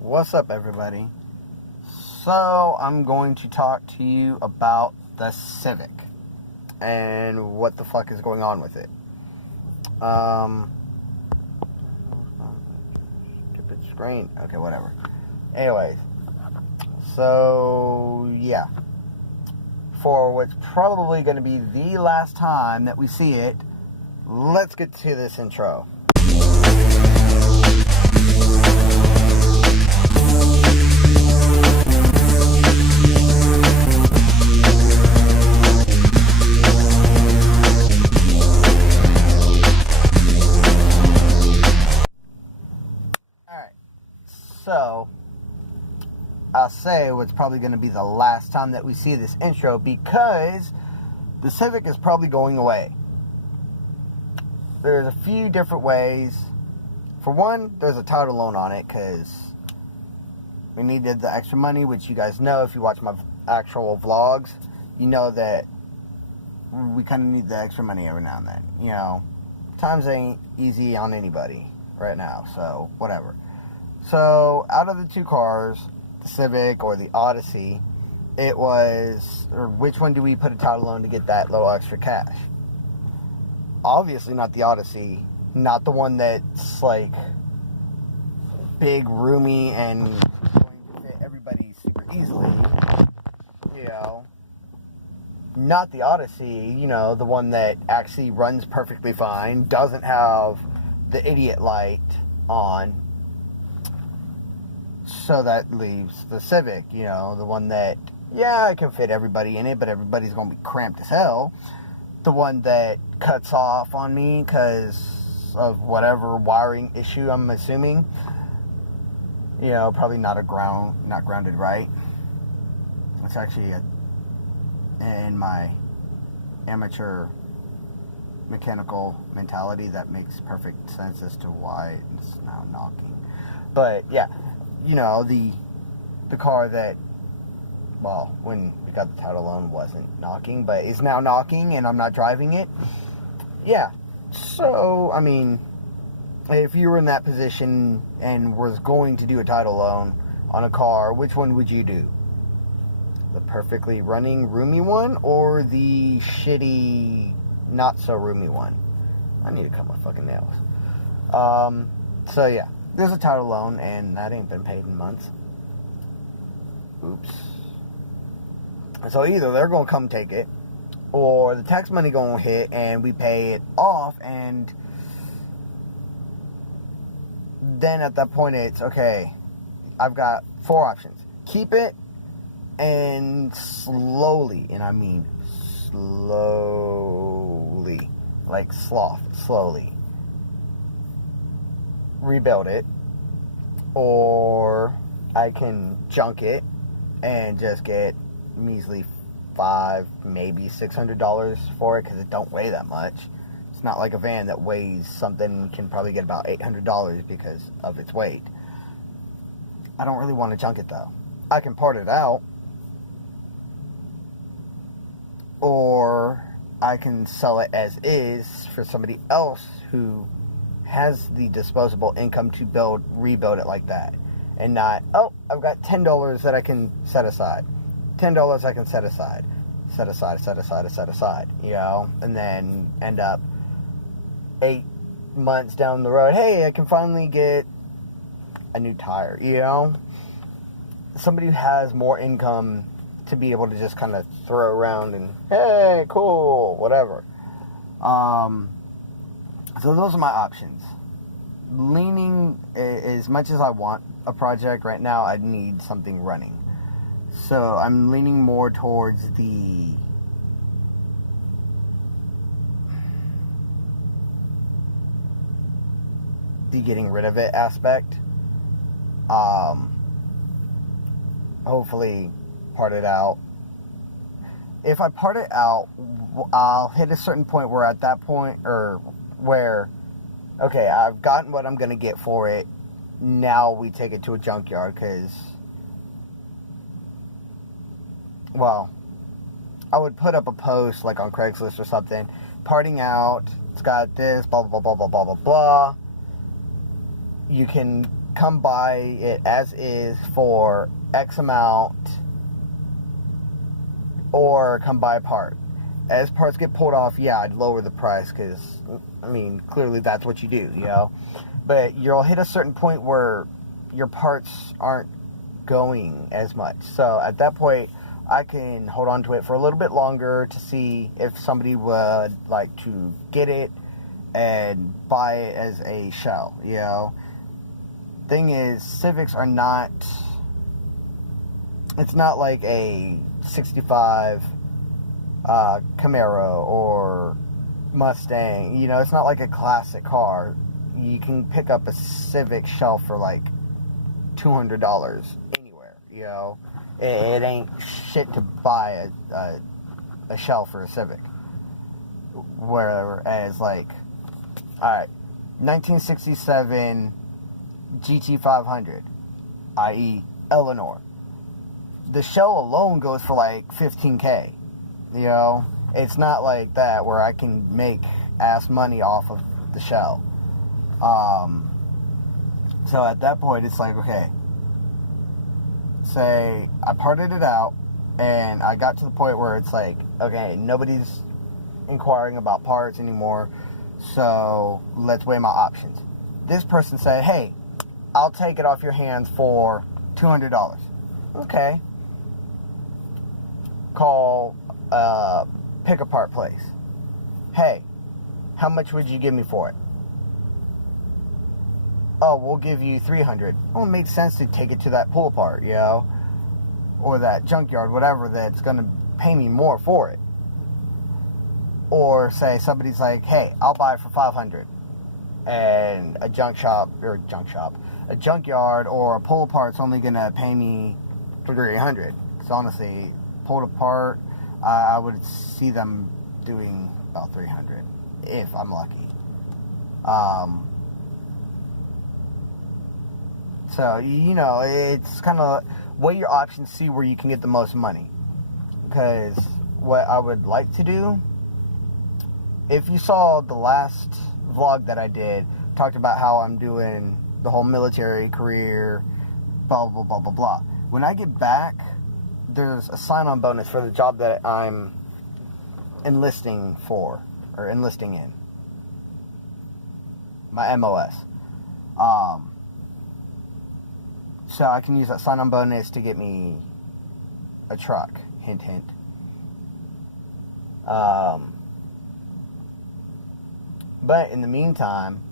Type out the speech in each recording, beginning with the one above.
What's up, everybody? So, I'm going to talk to you about the Civic and what the fuck is going on with it. Stupid screen. Okay, whatever. Anyways, so yeah. For what's probably going to be the last time that we see it, let's get to this intro. So, I'll say what's probably going to be the last time that we see this intro because the Civic is probably going away. There's a few different ways. For one, there's a title loan on it because we needed the extra money, which you guys know if you watch my actual vlogs. You know that we kind of need the extra money every now and then. You know, times ain't easy on anybody right now, so whatever. So, out of the two cars, the Civic or the Odyssey, it was, or which one do we put a title on to get that little extra cash? Obviously not the Odyssey, not the one that's like big, roomy, and going to fit everybody super easily, you know. Not the Odyssey, you know, the one that actually runs perfectly fine, doesn't have the idiot light on. So that leaves the Civic, you know, the one that, yeah, I can fit everybody in it, but everybody's going to be cramped as hell. The one that cuts off on me because of whatever wiring issue, I'm assuming. You know, probably not grounded right. It's actually in my amateur mechanical mentality that makes perfect sense as to why it's now knocking. But, yeah. You know, the car that, well, when we got the title loan wasn't knocking, but is now knocking and I'm not driving it. Yeah. So, I mean, if you were in that position and was going to do a title loan on a car, which one would you do? The perfectly running, roomy one or the shitty, not so roomy one? I need to cut my fucking nails. So, yeah. There's a title loan, and that ain't been paid in months. Oops. So either they're going to come take it, or the tax money going to hit, and we pay it off, and then at that point it's, okay, I've got four options. Keep it, and slowly, and I mean slowly, like sloth, slowly, rebuild it, or I can junk it and just get measly $500, maybe $600 for it because it don't weigh that much. It's not like a van that weighs something, can probably get about $800 because of its weight. I don't really want to junk it though. I can part it out, or I can sell it as is for somebody else who has the disposable income to rebuild it like that. And not, oh, I've got $10 that I can set aside. $10 I can set aside. Set aside, you know? And then end up 8 months down the road, hey, I can finally get a new tire, you know? Somebody who has more income to be able to just kind of throw around and, hey, cool, whatever. So those are my options. Leaning, as much as I want a project right now, I need something running. So I'm leaning more towards the getting rid of it aspect. Hopefully part it out. If I part it out, I'll hit a certain point where at that point, or where, okay, I've gotten what I'm going to get for it. Now we take it to a junkyard because, well, I would put up a post like on Craigslist or something, parting out, it's got this, blah, blah, blah, blah, blah, blah, blah, blah. You can come buy it as is for X amount, or come buy a part. As parts get pulled off, yeah, I'd lower the price because, I mean, clearly that's what you do, you know. But you'll hit a certain point where your parts aren't going as much. So at that point, I can hold on to it for a little bit longer to see if somebody would like to get it and buy it as a shell, you know. Thing is, Civics are not, it's not like a 65 Camaro or Mustang, you know. It's not like a classic car. You can pick up a Civic shell for like $200 anywhere, you know. It ain't shit to buy a shell for a Civic. Whereas, like, alright, 1967 GT500, i.e. Eleanor. The shell alone goes for like $15K, you know. It's not like that where I can make ass money off of the shell. So at that point, it's like, okay, say I parted it out, and I got to the point where it's like, okay, nobody's inquiring about parts anymore, so let's weigh my options. This person said, hey, I'll take it off your hands for $200. Okay. Call pick a part place. Hey, how much would you give me for it? Oh, we'll give you $300. Well, it makes sense to take it to that pull apart, you know, or that junkyard, whatever, that's going to pay me more for it. Or say somebody's like, hey, I'll buy it for $500, and a junkyard or a pull apart's only going to pay me $300. So honestly, pulled apart, I would see them doing about $300 if I'm lucky. So, you know, it's kind of weigh your options, see where you can get the most money. Because what I would like to do, if you saw the last vlog that I did, talked about how I'm doing the whole military career, blah, blah, blah, blah, blah. When I get back, there's a sign-on bonus for the job that I'm enlisting in. My MOS. So I can use that sign-on bonus to get me a truck. Hint, hint. But in the meantime,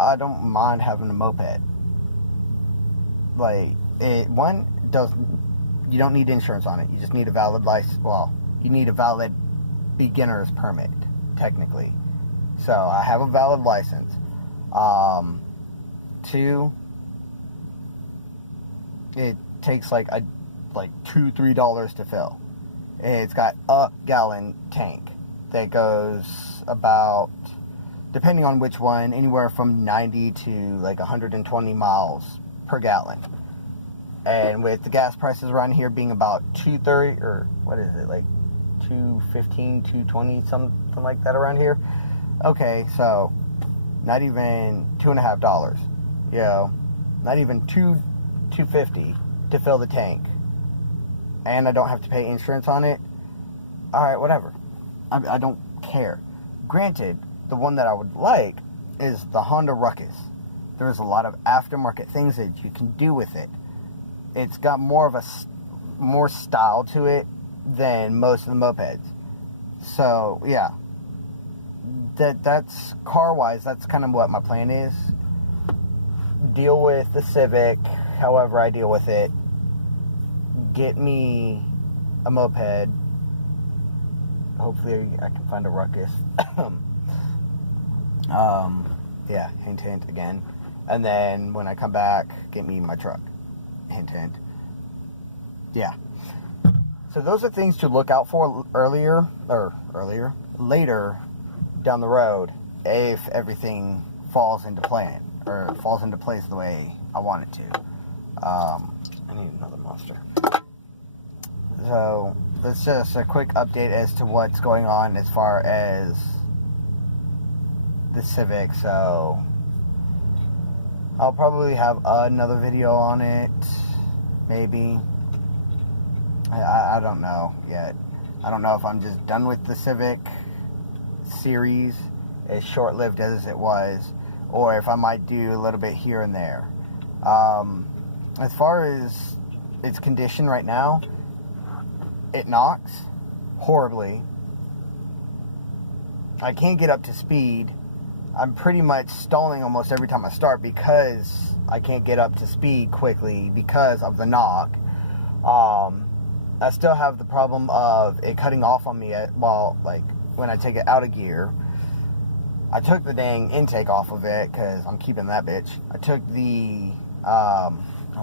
I don't mind having a moped. Like, you don't need insurance on it. You just need a valid license. Well, you need a valid beginner's permit, technically. So I have a valid license. 2, it takes like $2-3 to fill. It's got a gallon tank that goes about, depending on which one, anywhere from 90 to like 120 miles per gallon. And with the gas prices around here being about $2.30, or what is it, like $2.15, $2.20, something like that around here. Okay, so not even $2.50, you know, not even $2.50 to fill the tank, and I don't have to pay insurance on it. All right, whatever. I don't care. Granted, the one that I would like is the Honda Ruckus. There's a lot of aftermarket things that you can do with it. It's got more style to it than most of the mopeds. So yeah, that's car-wise. That's kind of what my plan is. Deal with the Civic, however I deal with it. Get me a moped. Hopefully I can find a Ruckus. Yeah, hint, hint again. And then when I come back, get me my truck. Hint, hint. Yeah. So those are things to look out for later down the road, if everything falls into place the way I want it to. I need another Monster. So that's just a quick update as to what's going on as far as the Civic. So I'll probably have another video on it, maybe. I don't know yet. I don't know if I'm just done with the Civic Series, as short-lived as it was, or if I might do a little bit here and there. As far as its condition right now, it knocks horribly. I can't get up to speed. I'm pretty much stalling almost every time I start because I can't get up to speed quickly because of the knock. I still have the problem of it cutting off on me when I take it out of gear. I took the dang intake off of it because I'm keeping that bitch. I took the, oh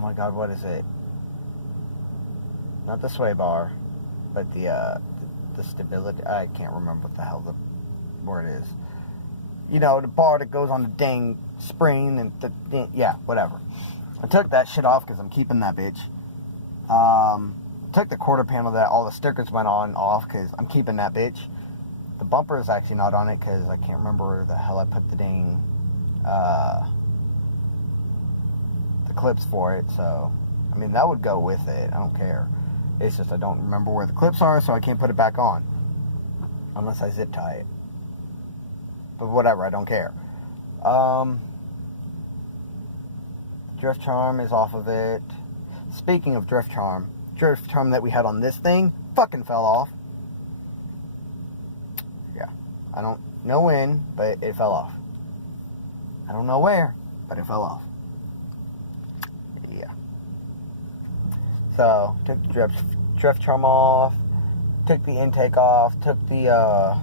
my god, what is it? Not the sway bar, but the stability, I can't remember what the hell the word is. You know, the bar that goes on the dang spring and yeah, whatever. I took that shit off because I'm keeping that bitch. Took the quarter panel that all the stickers went on off because I'm keeping that bitch. The bumper is actually not on it because I can't remember where the hell I put the dang the clips for it. So, I mean, that would go with it. I don't care. It's just I don't remember where the clips are, so I can't put it back on unless I zip tie it. But whatever, I don't care. Drift charm is off of it. Speaking of drift charm that we had on this thing fucking fell off. Yeah, I don't know when, but it fell off. I don't know where, but it fell off. Yeah. So, took the drift charm off, took the intake off, took the,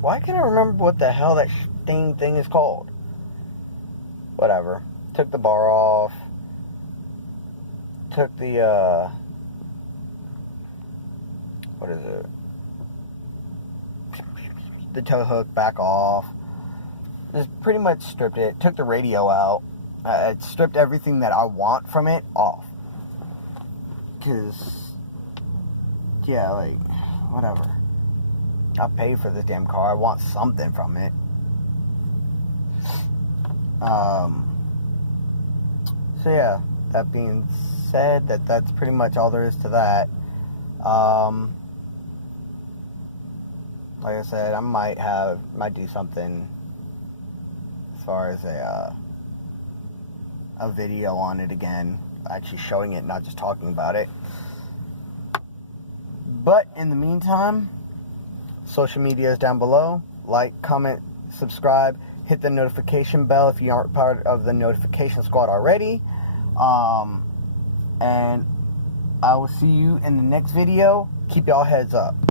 why can't I remember what the hell that thing is called? Whatever. Took the bar off. Took the, what is it? The tow hook back off. Just pretty much stripped it. Took the radio out. I stripped everything that I want from it off. Because, yeah, like, whatever. I paid for this damn car. I want something from it. So yeah, that being said, that's pretty much all there is to that. Like I said, I might do something as far as a video on it again, actually showing it, not just talking about it. But in the meantime, social media is down below. Like, comment, subscribe, hit the notification bell if you aren't part of the notification squad already. And I will see you in the next video. Keep y'all heads up.